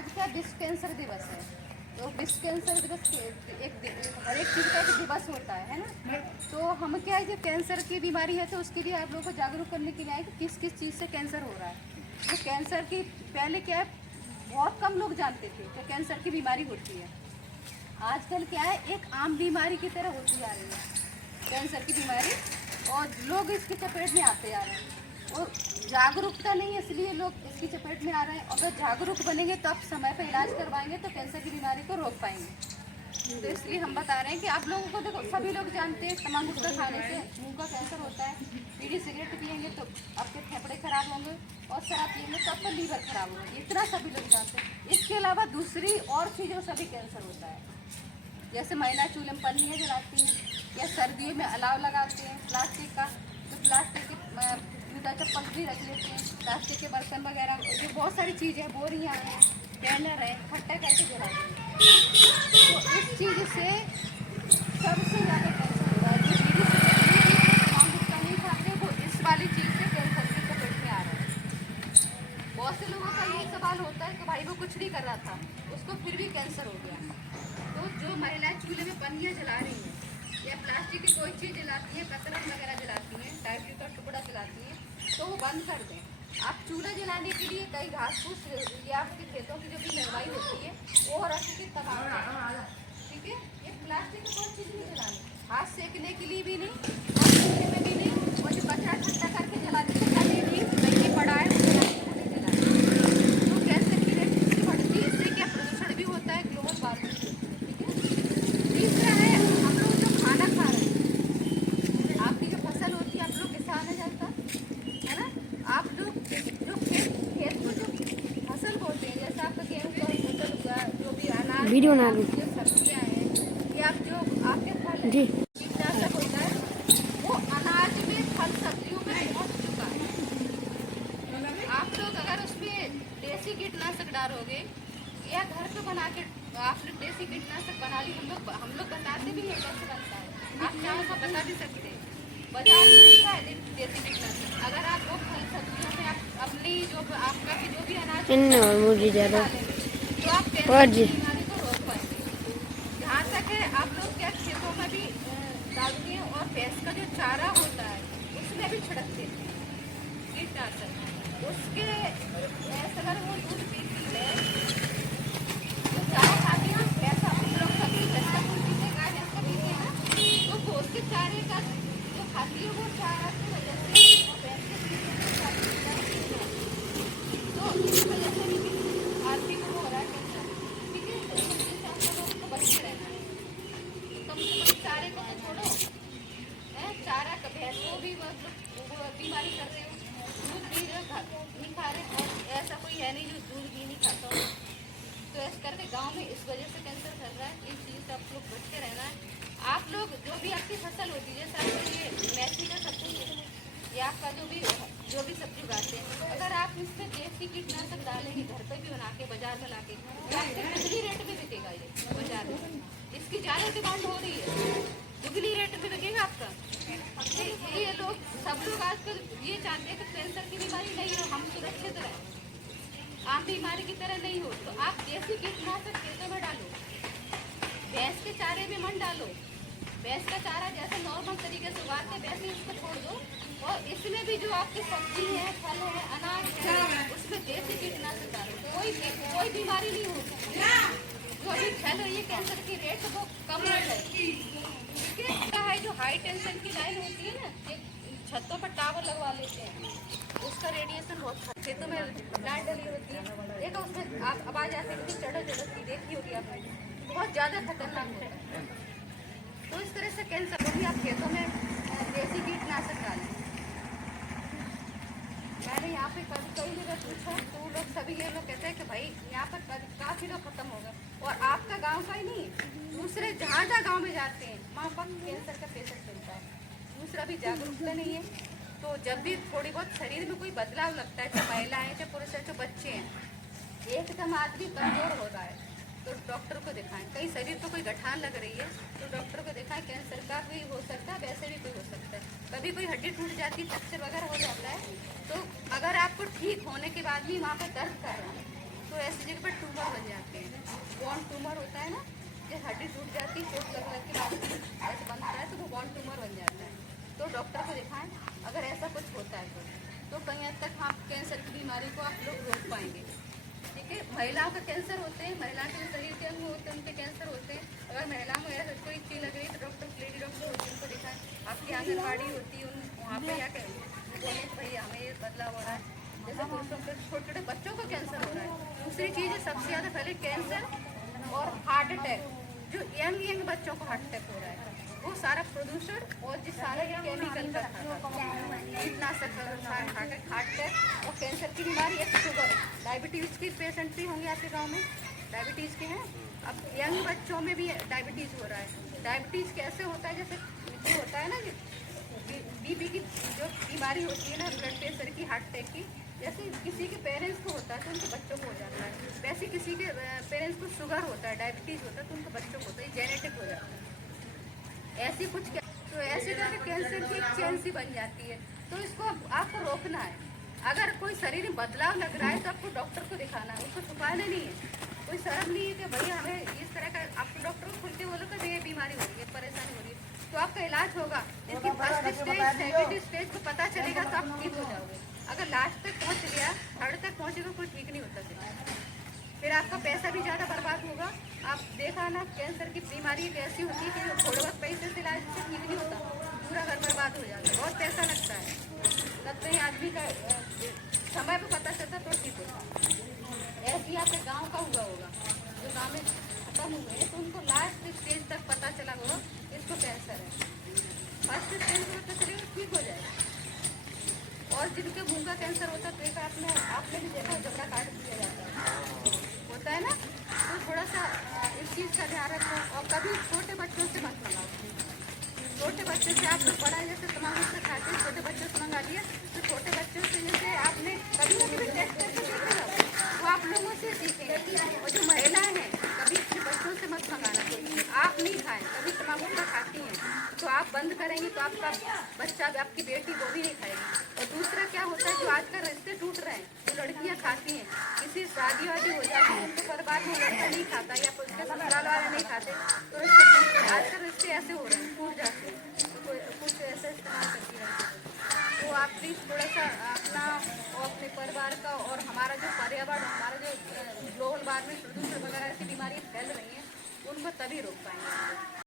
आज का विश्व कैंसर दिवस है। तो विश्व कैंसर दिवस हर एक चीज़ का एक दिवस होता है ना। तो हम क्या है, जो कैंसर की बीमारी है तो उसके लिए आप लोगों को जागरूक करने के लिए आए कि किस किस चीज़ से कैंसर हो रहा है। तो कैंसर की पहले क्या है, बहुत कम लोग जानते थे कि कैंसर की बीमारी होती है। आजकल क्या है, एक आम बीमारी की तरह होती जा रही है कैंसर की बीमारी, और लोग इसकी चपेट में आते जा रहे हैं। और जागरूकता नहीं है, इसलिए लोग इसकी चपेट में आ रहे हैं। अगर जागरूक बनेंगे तो आप समय पर इलाज करवाएंगे तो कैंसर की बीमारी को रोक पाएंगे। तो इसलिए हम बता रहे हैं कि आप लोगों को देखो, सभी लोग जानते हैं तम्बाकू गुटखा खाने से मुंह का कैंसर होता है। बीड़ी सिगरेट पियेंगे तो आपके फेफड़े खराब होंगे, और शराब पियेंगे तो आपका लीवर खराब होगा। इतना सभी लोग जानते हैं। इसके अलावा दूसरी और चीज़ों से भी कैंसर होता है। जैसे महिला चूल्हे में पन्नियाँ जलाती हैं, या सर्दियों में अलाव लगाते हैं प्लास्टिक का, तो प्लास्टिक की जूता चप्पल भी रख लेते हैं, प्लास्टिक के बर्तन वगैरह, जो बहुत सारी चीज़ें हैं, बोरियाँ हैं, बैनर है, इकट्ठा करके जलाते हैं। तो इस चीज़ से सबसे ज़्यादा कैंसर होता है। जो बीड़ी सिगरेट तमाम गुटखा नहीं खाते, वो इस वाली चीज़ से कैंसर की चपेट में आ रहे हैं। बहुत से लोगों का यही सवाल होता है कि भाई वो कुछ नहीं कर रहा था, उसको फिर भी कैंसर हो गया। तो जो महिलाएं चूल्हे में पन्नियाँ जला रही हैं, या प्लास्टिक की कोई चीज़ जलाती हैं, कतरन वगैरह जलाती हैं, टाइपी का टुकड़ा जलाती हैं, तो वो बंद कर दें। आप चूल्हा जलाने के लिए कई घास फूस या आपके खेतों की जो भी नरवाई होती है वो रख के तब आप, ठीक है। ये प्लास्टिक की कोई चीज़ नहीं जलानी, हाथ सेकने के लिए भी नहीं, और चूल्हे में भी नहीं, और जो कचरा ठंडा करके जलाने से कभी भी नहीं पड़ा है वो नहीं जलाना। तो कैंसर की रेट इससे बढ़ती है। इससे क्या प्रदूषण भी होता है, ग्लोबल वार्मिंग, ठीक है। तीसरा है, हम लोग जो खाना खा रहे हैं, आपकी जो फसल होती है, आप लोग किसान है जानता है ना। आप लोग जो खेत में जो फसल बोते हैं, जैसे आपका गेहूँ का फसल हुआ, जो भी अनाज, वीडियो बना जो सब्जियाँ हैं, या जो आपके फल जी। कीटनाशक होता है, वो अनाज में, फल सब्जियों में पहुँच चुका है। आप लोग अगर उसमें देसी कीटनाशक डालोगे, या घर पे बना के आपने देसी कीटनाशक बना ली, हम लोग बताते भी हैं कैसे बनता है, आप चाहो तो बता भी सकते हैं। बाजार में मिलता है देसी कीटनाशक। अगर आप वो फल सब्जियों में आप अपनी जो आपका भी जो भी अनाज मुझे ज़्यादा तो आप कैंसर की बीमारी को रोक पाएंगे। जहाँ तक है, आप लोग क्या खेतों में भी डालते हैं, और भैंस का जो चारा होता है उसमें भी छिड़कते हैं कीटनाशक। उसके अगर वो दूध पीती है, तो चारा खाती है, भैंस हम लोग सभी भैंस का दूध पीते, गाय भैंस का पीते हैं ना, तो वो उसके चारे का जो खाती है, वो चारा की वजह से वो भैंस के दूध में खाती है, तो इस वजह से भी आर्थिक हो रहा है कैंसर, ठीक है। तो इस वजह से आप लोगों को बच के रहना है। कम से कम चारे को तो छोड़ो, है चारा का भैंस को भी मतलब वो बीमारी कर रहे हो, दूध पी रहे हो, नहीं खा रहे, और ऐसा कोई है नहीं जो दूध भी नहीं खाता हो। तो इस करके गांव में इस वजह से कैंसर फैल रहा है। इन चीज़ से आप लोग बच के रहना है। आप लोग जो भी आपकी फसल होती है, जैसे आपको ये मेथी का सब्जी, या आपका जो भी सब्जी उगाते हैं, अगर आप इसमें देसी कीटनाशक डालेंगे, घर पर भी बना के बाजार में ला के, तो आपके दुगनी रेट में बिकेगा ये बाजार में। इसकी ज़्यादा डिमांड हो रही है, दुगनी रेट में बिकेगा आपका। ये लोग सब लोग आजकल ये चाहते हैं कि कैंसर की बीमारी नहीं हो, हम सुरक्षित रहें, आम बीमारी की तरह नहीं हो। तो आप देसी कीटनाशक खेतों में डालो, भैंस के चारे में मत डालो। भैंस का चारा जैसे नॉर्मल तरीके से उगाते हैं वैसे उसको छोड़ दो, और इसमें भी जो आपकी सब्जी है, फल है, अनाज है, उसमें देसी कीटनाशक डालो। कोई बीमारी नहीं होगी। जो अभी फैल रही है कैंसर की रेट, वो कम हो जाएगी, ठीक है। क्या है, जो हाई टेंशन की लाइन होती है ना, छतों पर टावर लगवा लेते हैं, उसका रेडिएशन बहुत खेतों में लाइन डली होती है, देखो उसमें आप आवाज़ आती है, चढ़ो चढ़ो देखी होगी आपने, बहुत ज़्यादा खतरनाक होता है। तो इस तरह से कैंसर को भी आप खेतों में देसी कीटनाशक डालें। मैंने यहाँ पे कई जगह पूछा, तो वो लोग सभी ये लोग कहते हैं कि भाई यहाँ पर काफ़ी लोग खत्म हो गए, और आपका गांव का ही नहीं, दूसरे जहाँ गांव में जाते हैं वहाँ पर कैंसर का पेशेंट मिलता है। दूसरा भी जागरूकता नहीं है। तो जब भी थोड़ी बहुत शरीर में कोई बदलाव लगता है, चाहे महिला है, चाहे पुरुष है, चाहे बच्चे हैं, एकदम आदमी कमजोर हो रहा है, तो डॉक्टर को दिखाएं। कहीं शरीर पर कोई गठान लग रही है तो डॉक्टर को दिखाएं। कैंसर का भी हो सकता है, वैसे भी कोई हो सकता है। कभी कोई हड्डी टूट जाती है, फ्रैक्चर वगैरह हो जाता है, तो अगर आपको ठीक होने के बाद भी वहाँ पर दर्द कर रहा है, तो ऐसी जगह पर ट्यूमर बॉन ट्यूमर होता है ना, जो हड्डी टूट जाती है, चोट लगने के बाद ऐसे बनता है, तो वो बॉन ट्यूमर बन जाता है। तो डॉक्टर को दिखाएं अगर ऐसा कुछ होता है तो कहीं हद तक आप कैंसर की बीमारी को आप लोग रोक पाएंगे। ठीक है, महिलाओं का कैंसर होते हैं, महिलाओं के शरीर के अंग होते हैं, उनके कैंसर होते हैं। अगर महिलाओं में ऐसा कोई चीज़ लग रही है तो डॉक्टर, लेडी डॉक्टर होती है, उनको दिखाएं। आपकी आंगनबाड़ी होती है, वहाँ पे आकर बोले भाई हमें ये बदलाव हो रहा है। जैसे पुरुषों के छोटे छोटे बच्चों को कैंसर हो रहा है। दूसरी चीज़ है सबसे ज़्यादा पहले कैंसर और हार्ट अटैक, जो यंग यंग बच्चों को हार्ट अटैक हो रहा है, वो सारा प्रदूषण और जो सारा केमिकल का कीटनाशक हार्ट अटैक और कैंसर की बीमारी, एक शुगर, डायबिटीज़ के पेशेंट भी होंगे आपके गांव में, डायबिटीज़ के हैं। अब यंग बच्चों में भी डायबिटीज़ हो रहा है। डायबिटीज़ कैसे होता है, जैसे जो होता है ना बीपी की जो बीमारी होती है ना, ब्लड प्रेशर की, हार्ट अटैक की, जैसे किसी के पेरेंट्स को होता है तो उनके बच्चों को हो जाता है, वैसे किसी के पेरेंट्स को शुगर होता है, डायबिटीज़ होता है तो उनके बच्चों को होता है, जेनेटिक हो जाता है। ऐसी कुछ तो ऐसे करके कैंसर की एक चेन सी बन जाती है। तो इसको आपको रोकना है। अगर कोई शरीर में बदलाव लग रहा है तो आपको डॉक्टर को दिखाना है, उसको छुपाना नहीं है। कोई शर्म नहीं है कि भाई हमें इस तरह का, आपको डॉक्टर को खुल के बोलो कि ये बीमारी हो रही है, परेशानी हो रही है, तो आपका इलाज होगा। इसकी फर्स्ट स्टेज, सेकेंड स्टेज को पता चलेगा तो आप ठीक हो जाओगे। अगर लास्ट तक पहुंच गया, थर्ड तक पहुंचेगा, कोई ठीक नहीं होता। फिर आपका पैसा भी ज़्यादा बर्बाद होगा। आप देखा ना, कैंसर की बीमारी एक ऐसी होती है कि थोड़े बहुत पैसे से इलाज से ठीक नहीं होता, पूरा घर बर्बाद हो जाता है, बहुत पैसा लगता है। लगते हैं आदमी का समय पर पता चलता तो ठीक होता। ऐसे ही आपके गांव का हुआ होगा, जो गांव में खत्म हुए हैं तो उनको लास्ट स्टेज तक पता चला होगा इसको कैंसर है। फर्स्ट स्टेज में पता चलेगा ठीक हो जाएगा। और जिनके मुंह का कैंसर होता है, पेट आपने भी देखा, जबड़ा काट दिया जाता है, होता है ना। तो थोड़ा सा इस चीज़ का ध्यान रखो। और कभी छोटे बच्चों से मत मंगाओ। छोटे बच्चों से आप लोग बड़ा जैसे तमाम से खाते हैं, छोटे बच्चों से मंगा लिया, तो छोटे बच्चों से जैसे आपने कभी ना कभी टेस्ट करके सीखे जाओ, तो आप लोगों से सीखेंगे। और जो महिलाएं हैं, कभी अपने बच्चों से मत मंगाना कोई चीज़। आप नहीं खाएं, कभी तम्बाकू खाती हैं तो आप बंद करेंगे तो आपका बच्चा, आपकी बेटी, वो भी नहीं खाएगी। और दूसरा क्या होता है, जो आजकल रिश्ते टूट रहे हैं, जो लड़कियां खाती हैं, किसी शादी वादी हो जाती है, उनको परिवार में लड़का नहीं खाता या फिर उसके ससुराल वाले नहीं खाते, तो रिश्ते, आजकल रिश्ते ऐसे हो रहे हैं, टूट जाते हैं। तो कुछ ऐसा इस्तेमाल करती रहती है। तो आप प्लीज़ थोड़ा सा अपना और अपने परिवार का और हमारा जो पर्यावरण, हमारा जो ग्लोबल वार्मिंग, प्रदूषण वगैरह ऐसी बीमारियाँ फैल रही हैं, उनको तभी रोक पाएंगे।